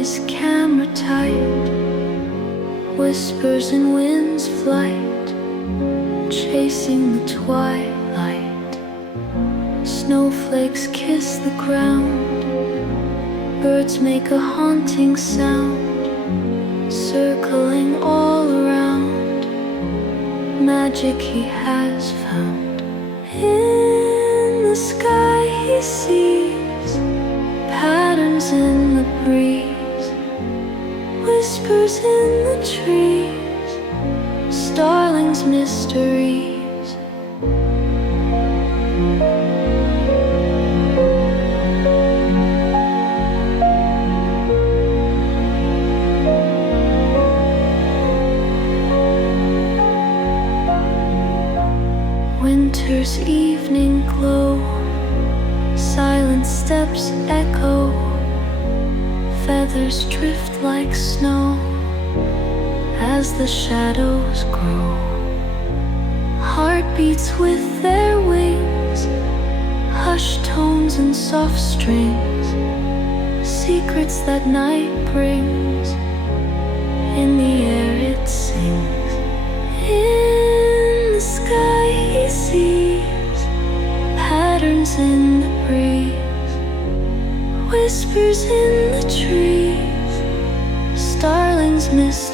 is camera tight, whispers in wind's flight, chasing the twilight. Snowflakes kiss the ground, birds make a haunting sound, circling all around. Magic he has found. In the sky he sees patterns in the breeze, whispers in the trees, starlings' mysteries. Winter's evening glow, silent steps echo, feathers drift like snow as the shadows grow. Heartbeats with their wings, hushed tones and soft strings, secrets that night brings, in the air it sings. In the sky he sees patterns in the breeze, whispers in the trees, starlings' mysteries.